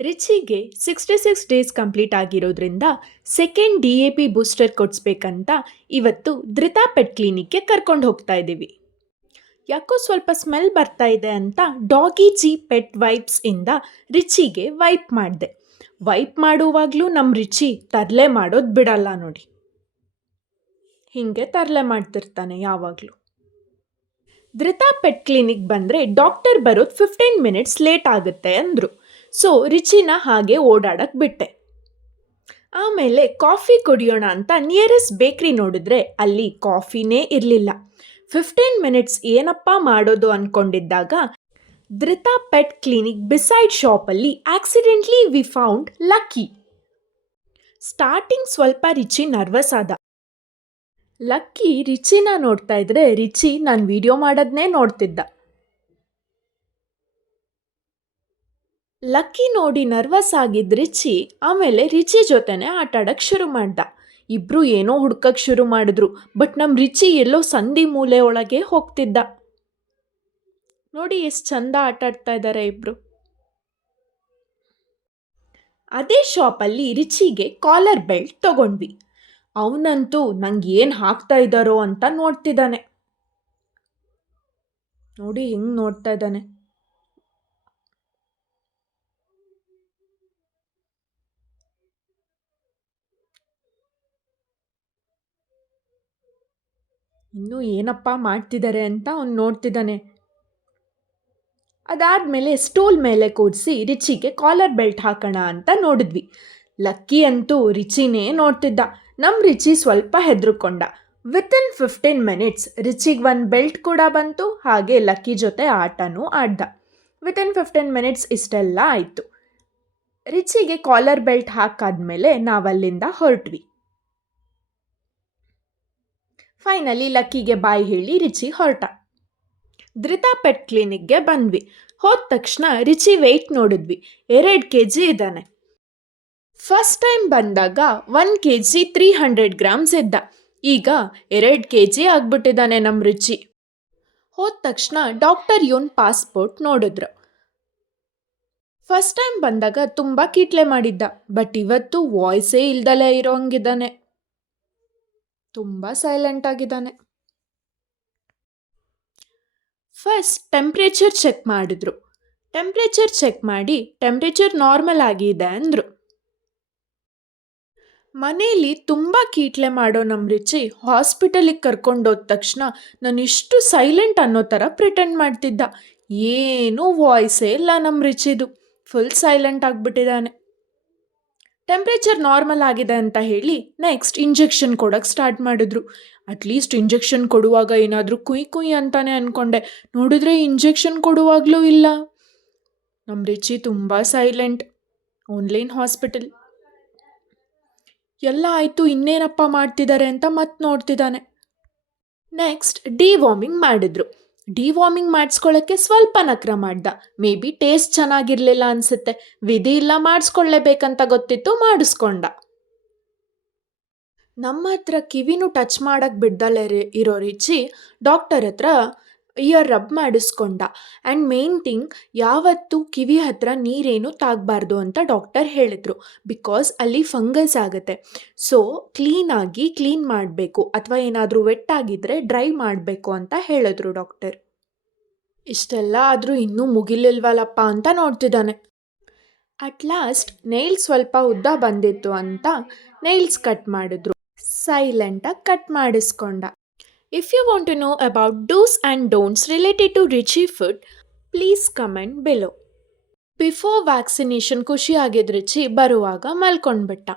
ರಿಚಿಗೆ 66 days complete ಆಗಿರೋದ್ರಿಂದ second DAP booster ಕೊಡಿಸ್ಬೇಕಂತ ಇವತ್ತು ಧೃತಾ pet ಕ್ಲಿನಿಕ್ಗೆ ಕರ್ಕೊಂಡು ಹೋಗ್ತಾ ಇದ್ದೀವಿ. ಯಾಕೋ ಸ್ವಲ್ಪ ಸ್ಮೆಲ್ ಬರ್ತಾ ಇದೆ ಅಂತ ಡಾಗಿ ಜಿ ಪೆಟ್ ವೈಪ್ಸ್ ಇಂದ ರಿಚಿಗೆ ವೈಪ್ ಮಾಡಿದೆ. ವೈಪ್ ಮಾಡುವಾಗಲೂ ನಮ್ಮ ರಿಚಿ ತರಲೆ ಮಾಡೋದು ಬಿಡಲ್ಲ ನೋಡಿ. ಹೀಗೆ ತರಲೆ ಮಾಡ್ತಿರ್ತಾನೆ ಯಾವಾಗಲೂ. ಧೃತಾ ಪೆಟ್ ಕ್ಲಿನಿಕ್ ಬಂದರೆ ಡಾಕ್ಟರ್ ಬರೋದು 15 ಮಿನಿಟ್ಸ್ ಲೇಟ್ ಆಗುತ್ತೆ ಅಂದರು. ಸೊ ರಿಚಿನ ಹಾಗೆ ಓಡಾಡಕ್ಕೆ ಬಿಟ್ಟೆ. ಆಮೇಲೆ ಕಾಫಿ ಕುಡಿಯೋಣ ಅಂತ ನಿಯರೆಸ್ಟ್ ಬೇಕ್ರಿ ನೋಡಿದ್ರೆ ಅಲ್ಲಿ ಕಾಫಿನೇ ಇರಲಿಲ್ಲ. 15 ಮಿನಿಟ್ಸ್ ಏನಪ್ಪ ಮಾಡೋದು ಅಂದ್ಕೊಂಡಿದ್ದಾಗ ಧೃತಾ ಪೆಟ್ ಕ್ಲಿನಿಕ್ ಬಿಸೈಡ್ ಶಾಪಲ್ಲಿ accidentally we found lucky. Starting ಸ್ವಲ್ಪ ರಿಚಿ ನರ್ವಸ್ ಆದ. ಲಕ್ಕಿ ರಿಚಿನ ನೋಡ್ತಾ ಇದ್ರೆ ರಿಚಿ ನಾನು ವಿಡಿಯೋ ಮಾಡೋದನ್ನೇ ನೋಡ್ತಿದ್ದ. ಲಕ್ಕಿ ನೋಡಿ ನರ್ವಸ್ ಆಗಿದ್ದ ರಿಚಿ ಆಮೇಲೆ ರಿಚಿ ಜೊತೆನೆ ಆಟ ಆಡೋಕ್ಕೆ ಶುರು ಮಾಡ್ದ. ಇಬ್ರು ಏನೋ ಹುಡ್ಕಕ್ಕೆ ಶುರು ಮಾಡಿದ್ರು. ಬಟ್ ನಮ್ಮ ರಿಚಿ ಎಲ್ಲೋ ಸಂಧಿ ಮೂಲೆ ಒಳಗೆ ಹೋಗ್ತಿದ್ದ. ನೋಡಿ ಎಷ್ಟು ಚಂದ ಆಟ ಆಡ್ತಾ ಇದ್ದಾರೆ ಇಬ್ರು. ಅದೇ ಶಾಪಲ್ಲಿ ರಿಚಿಗೆ ಕಾಲರ್ ಬೆಲ್ಟ್ ತಗೊಂಡ್ವಿ. ಅವನಂತೂ ನಂಗೆ ಏನು ಹಾಕ್ತಾ ಇದ್ದಾರೋ ಅಂತ ನೋಡ್ತಿದ್ದಾನೆ. ನೋಡಿ ಹೆಂಗ್ ನೋಡ್ತಾ ಇದ್ದಾನೆ. ಇನ್ನೂ ಏನಪ್ಪ ಮಾಡ್ತಿದ್ದಾರೆ ಅಂತ ಅವ್ನು ನೋಡ್ತಿದ್ದಾನೆ. ಅದಾದಮೇಲೆ ಸ್ಟೂಲ್ ಮೇಲೆ ಕೂರಿಸಿ ರಿಚಿಗೆ ಕಾಲರ್ ಬೆಲ್ಟ್ ಹಾಕೋಣ ಅಂತ ನೋಡಿದ್ವಿ. ಲಕ್ಕಿ ಅಂತೂ ರಿಚಿನೇ ನೋಡ್ತಿದ್ದ. ನಮ್ಮ ರಿಚಿ ಸ್ವಲ್ಪ ಹೆದರ್ಕೊಂಡ. ವಿತಿನ್ 15 ಮಿನಿಟ್ಸ್ ರಿಚಿಗೆ ಒಂದು ಬೆಲ್ಟ್ ಕೂಡ ಬಂತು, ಹಾಗೆ ಲಕ್ಕಿ ಜೊತೆ ಆಟನೂ ಆಡ್ದ. ವಿತಿನ್ 15 ಮಿನಿಟ್ಸ್ ಇಷ್ಟೆಲ್ಲ ಆಯಿತು. ರಿಚಿಗೆ ಕಾಲರ್ ಬೆಲ್ಟ್ ಹಾಕಾದ್ಮೇಲೆ ನಾವಲ್ಲಿಂದ ಹೊರಟ್ವಿ. ಫೈನಲಿ ಲಕ್ಕಿಗೆ ಬಾಯ್ ಹೇಳಿ ರಿಚಿ ಹೊರಟ. ಧೃತಾ ಪೆಟ್ ಕ್ಲಿನಿಕ್ಗೆ ಬಂದ್ವಿ. ಹೋದ ತಕ್ಷಣ ರಿಚಿ ವೆಯ್ಟ್ ನೋಡಿದ್ವಿ. 2 kg ಇದ್ದಾನೆ. ಫಸ್ಟ್ ಟೈಮ್ ಬಂದಾಗ 1 kg 300 ಗ್ರಾಮ್ಸ್ ಇದ್ದ. ಈಗ 2 kg ಆಗ್ಬಿಟ್ಟಿದ್ದಾನೆ ನಮ್ಮ ರಿಚಿ. ಹೋದ ತಕ್ಷಣ ಡಾಕ್ಟರ್ ಇವನ್ ಪಾಸ್ಪೋರ್ಟ್ ನೋಡಿದ್ರು. ಫಸ್ಟ್ ಟೈಮ್ ಬಂದಾಗ ತುಂಬ ಕೀಟ್ಲೆ ಮಾಡಿದ್ದ. ಬಟ್ ಇವತ್ತು ವಾಯ್ಸೇ ಇಲ್ದಲೇ ಇರೋಂಗಿದ್ದಾನೆ. ತುಂಬ ಸೈಲೆಂಟ್ ಆಗಿದ್ದಾನೆ. ಫಸ್ಟ್ ಟೆಂಪ್ರೇಚರ್ ಚೆಕ್ ಮಾಡಿದ್ರು. ಟೆಂಪ್ರೇಚರ್ ಚೆಕ್ ಮಾಡಿ ಟೆಂಪ್ರೇಚರ್ ನಾರ್ಮಲ್ ಆಗಿದೆ ಅಂದರು. ಮನೇಲಿ ತುಂಬ ಕೀಟ್ಲೆ ಮಾಡೋ ನಮ್ಮ ರಿಚಿ ಹಾಸ್ಪಿಟಲಿಗೆ ಕರ್ಕೊಂಡೋದ ತಕ್ಷಣ ನಾನು ಇಷ್ಟು ಸೈಲೆಂಟ್ ಅನ್ನೋ ಥರ ಪ್ರಿಟೆಂಡ್ ಮಾಡ್ತಿದ್ದ. ಏನೂ ವಾಯ್ಸೇ ಇಲ್ಲ ನಮ್ಮ ರಿಚಿದು. ಫುಲ್ ಸೈಲೆಂಟ್ ಆಗಿಬಿಟ್ಟಿದ್ದಾನೆ. ಟೆಂಪ್ರೇಚರ್ ನಾರ್ಮಲ್ ಆಗಿದೆ ಅಂತ ಹೇಳಿ ನೆಕ್ಸ್ಟ್ ಇಂಜೆಕ್ಷನ್ ಕೊಡೋಕ್ಕೆ ಸ್ಟಾರ್ಟ್ ಮಾಡಿದ್ರು. ಅಟ್ಲೀಸ್ಟ್ ಇಂಜೆಕ್ಷನ್ ಕೊಡುವಾಗ ಏನಾದರೂ ಕುಯ್ ಕುಯ್ ಅಂತಾನೆ ಅಂದ್ಕೊಂಡೆ. ನೋಡಿದ್ರೆ ಇಂಜೆಕ್ಷನ್ ಕೊಡುವಾಗಲೂ ಇಲ್ಲ. ನಮ್ಮ ರಿಚಿ ತುಂಬ ಸೈಲೆಂಟ್. ಆನ್ಲೈನ್ ಹಾಸ್ಪಿಟಲ್ ಎಲ್ಲ ಆಯಿತು, ಇನ್ನೇನಪ್ಪ ಮಾಡ್ತಿದ್ದಾರೆ ಅಂತ ಮತ್ತೆ ನೋಡ್ತಿದ್ದಾನೆ. ನೆಕ್ಸ್ಟ್ ಡಿವಾರ್ಮಿಂಗ್ ಮಾಡಿದ್ರು. ಡಿವಾರ್ಮಿಂಗ್ ಮಾಡಿಸ್ಕೊಳ್ಳೋಕ್ಕೆ ಸ್ವಲ್ಪ ನಖರ ಮಾಡ್ದ. ಮೇ ಬಿ ಟೇಸ್ಟ್ ಚೆನ್ನಾಗಿರಲಿಲ್ಲ ಅನಿಸುತ್ತೆ. ವಿಧಿ ಇಲ್ಲ, ಮಾಡಿಸ್ಕೊಳ್ಳೇಬೇಕಂತ ಗೊತ್ತಿತ್ತು, ಮಾಡಿಸ್ಕೊಂಡ. ನಮ್ಮ ಹತ್ರ ಕಿವಿನೂ ಟಚ್ ಮಾಡೋಕ್ಕೆ ಬಿಡ್ದಲ್ಲೇ ಇರೋ ರಿಚಿ ಡಾಕ್ಟರ್ ಹತ್ರ ಇಯರ್ ರಬ್ ಮಾಡಿಸ್ಕೊಂಡ. ಆ್ಯಂಡ್ ಮೇನ್ ಥಿಂಗ್, ಯಾವತ್ತೂ ಕಿವಿ ಹತ್ರ ನೀರೇನು ತಾಗಬಾರ್ದು ಅಂತ ಡಾಕ್ಟರ್ ಹೇಳಿದ್ರು. ಬಿಕಾಸ್ ಅಲ್ಲಿ ಫಂಗಸ್ ಆಗುತ್ತೆ. ಸೊ ಕ್ಲೀನಾಗಿ ಕ್ಲೀನ್ ಮಾಡಬೇಕು, ಅಥವಾ ಏನಾದರೂ ವೆಟ್ಟಾಗಿದ್ದರೆ ಡ್ರೈ ಮಾಡಬೇಕು ಅಂತ ಹೇಳಿದ್ರು ಡಾಕ್ಟರ್. ಇಷ್ಟೆಲ್ಲ ಆದರೂ ಇನ್ನೂ ಮುಗಿಲಿಲ್ವಲ್ಲಪ್ಪ ಅಂತ ನೋಡ್ತಿದ್ದಾನೆ. ಅಟ್ ಲಾಸ್ಟ್ ನೈಲ್ಸ್ ಸ್ವಲ್ಪ ಉದ್ದ ಬಂದಿತ್ತು ಅಂತ ನೈಲ್ಸ್ ಕಟ್ ಮಾಡಿದ್ರು. ಸೈಲೆಂಟಾಗಿ cut ಮಾಡಿಸ್ಕೊಂಡ. If you want to know about do's and don'ts related to Richie food, please comment below. Before vaccination ಖುಷಿಯಾಗಿದ್ದ ರಿಚಿ ಬರುವಾಗ ಮಲ್ಕೊಂಡ್ಬಿಟ್ಟ.